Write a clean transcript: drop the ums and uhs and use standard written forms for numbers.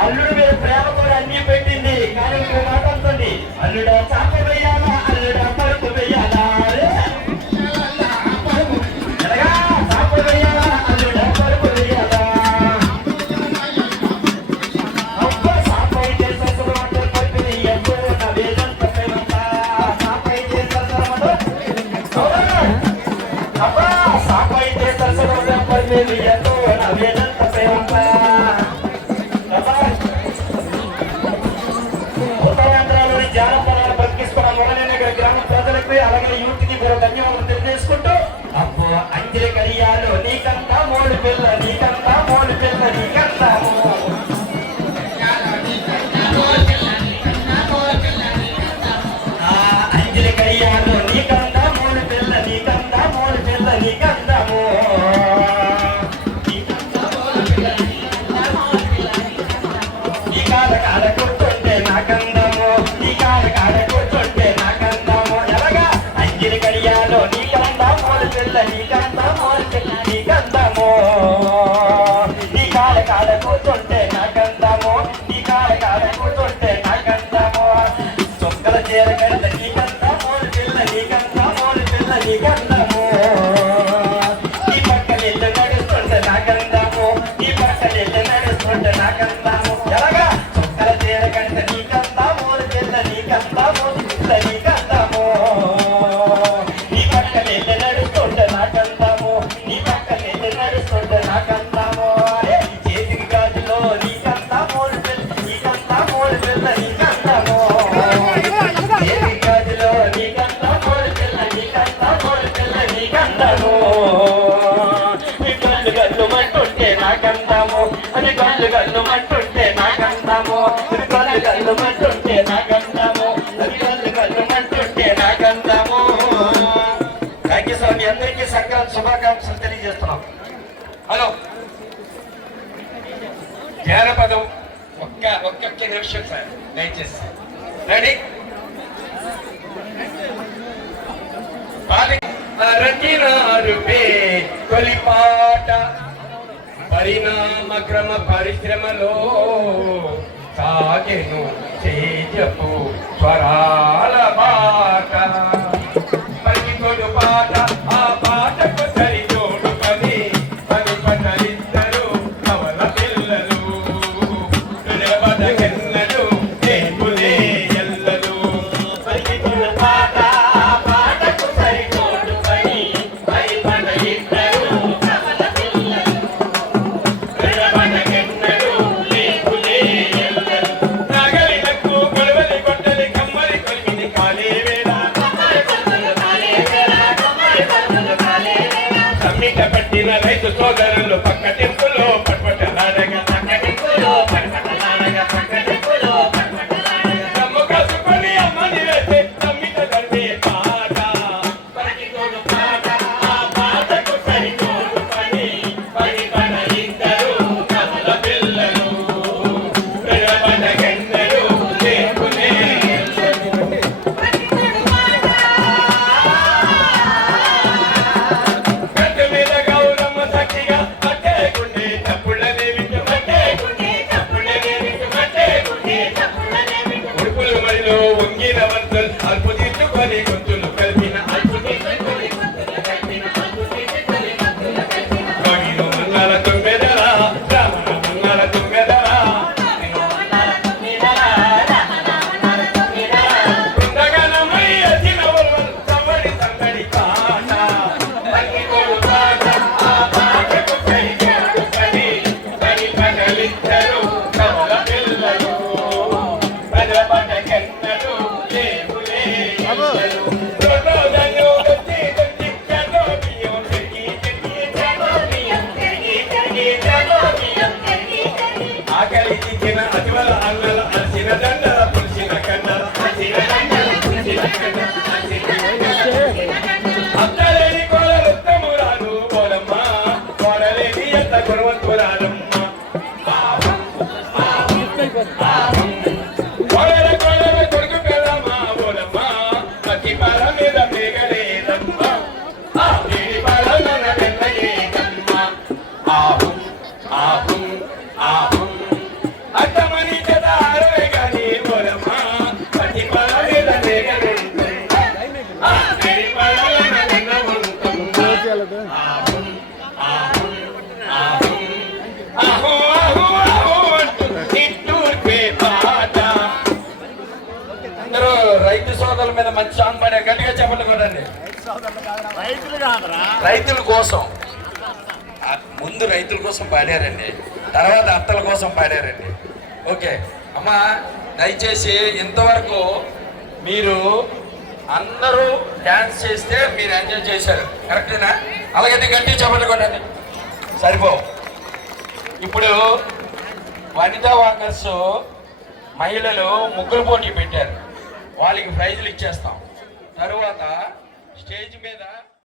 అల్లుడు మీద ప్రేమ కూడా అన్ని పెట్టింది కానీ ఇంకో మాట ఉంటుంది అల్లుడా చాప వేయాలా అల్లుడా పరుపు వేయాలా చాప వేయాలా అల్లుడా పరుపు వేయాలా అబ్బ చాప అయితే ససరమంటే పరుపు వేయద్దు నా వేదంత ప్రేమంతా చాప అయితే ససరమంటే అబ్బ చాప అయితే ససరమంటే పరుపు వేయద్దు నా వేదంత ప్రేమంతా జానపదాలు బతికిస్తున్న మొదలైన గ్రామ ప్రజలకు అలాగే యూత్కి ధన్యవాదాలు తెలియజేసుకుంటూ అబ్బో అంజలి కడియాలు నీకంతా మోడు పిల్ల నీకంతా మోడు పిల్ల నీకంతా అంజలి కడియాలు నీకంతా మోడు పిల్ల నీకంతా మోడు పిల్ల నీకంతాము ఈ కాల కాల కూర్చుంటే నాకందము ఈ కాల కాల కూర్చుంటే నాకందము ఎలాగా అంజలి కడియాలో నీకంతా మోడు పిల్ల నీకంతా మోడు పిల్ల నీకందము ఈ కాల కాల కూర్చుంటే నాకందము ఈ కాల కాల కూర్చుంటే నాకందము చొక్కల చీర కడితే నీకంతా మోడు పిల్ల నీకంతా మోడు పిల్ల నీకందము ఈ పక్కన ఇల్లు నడుస్తుంటే నాకందము ఈ పక్కన ఇల్లు నడుస్తుంటే నాకందము ఎలాగా చొక్కల చీర కడితే నీకంతా మోడు పిల్ల నీకంతా మోడు పిల్ల నీకందము ఈ పక్కన ఇల్లు నడుస్తుంటే నాకందము ఈ పక్కన ఇల్లు నడుస్తుంటే నాకందము చేతికి గాజులో నీకంతా మోడు పిల్ల నీకంతా మోడు పిల్ల నీకందము చేతికి గాజులో నీకంతా మోడు పిల్ల నీకంతా మోడు పిల్ల నీకందము గల్లు గల్లు మంటుంటే నాకందము అది గల్లు గల్లు మంటుంటే నాకందము అది గల్లు గల్లు మంటుంటే నాకందము అది గల్లు గల్లు మంటుంటే నాకందము థ్యాంక్ యూ సార్ మీ అందరికీ సంక్రాంతి శుభాకాంక్షలు తెలియజేస్తున్నాం. హలో జానపదం ఒక్క నిమిషం సార్ దయచేసి రెడీ రచనారుపే తొలిపాట పరిణామ క్రమ పరిశ్రమలో సాగెను చేజపు స్వరాల బాట పరిగొడు పాట ఆ పాటకు సరితోడు పని పని పటలిద్దరు కవల పిల్లలు నిలబడగెన్నలు నేపులే ఎల్లలు పరిగొడు పాట ఆ పాటకు సరితోడు పని పని పటలిద్దరు కవల పిల్లలు నిలబడగెన్నలు నేపులే ఎల్లలు నాగలినకు గొడవలి కొట్టలి కమ్మరి కొలిమిది కాలే వేళ సమ్మిట పట్టిన రైతు సోదరులు పక్క టెంపులో పట్పటలాడగా దమ్ము కాసుకొని అమ్మని వేసే సమ్మిట గర్వే పాట పరిగొడు పాట ఆ పాటకు సరితోడు పని పని పడలిద్దరు కమల పిల్లలు నిలబడగెన్నరు లేకునే గట్టు మీద గౌరమ్మ సఖిగా మట్టే గుండె తప్పుళ్ళనే వింటూ ఉడుపులు మడిలో వంగిన వంతులు అల్పు తీసుకొని గొంతులు కలిపిన గోగిలో మంగళ తుమ్మెదరా రామణ మంగళ తుమ్మెదరా బృందగనమై వచ్చిన ఉల్వలు సవ్వడి సందడి పాట పరిగొడు పాట ఆ పాటకు సరితోడు పని పని పటలిద్దరు కవల పిల్లలు పదపటకెన్నలు అందరూ రైతు సోదరుల మీద మంచి సాంగ్ పాడారు, గట్టిగా చెప్పండి కొట్టండి. రైతుల కోసం ముందు రైతుల కోసం పాడారండి, తర్వాత అత్తల కోసం పాడారండి. ఓకే అమ్మా, దయచేసి ఇంతవరకు మీరు అందరూ డ్యాన్స్ చేస్తే మీరు ఎంజాయ్ చేశారు, కరెక్టేనా? అలాగైతే గట్టి చెప్పండి కొట్టండి, సరిపో. ఇప్పుడు వనితా వాకర్స్ మహిళలు ముగ్గురు పోటీ పెట్టారు, వాళ్ళకి ప్రైజులు ఇచ్చేస్తాం. తరువాత స్టేజ్ మీద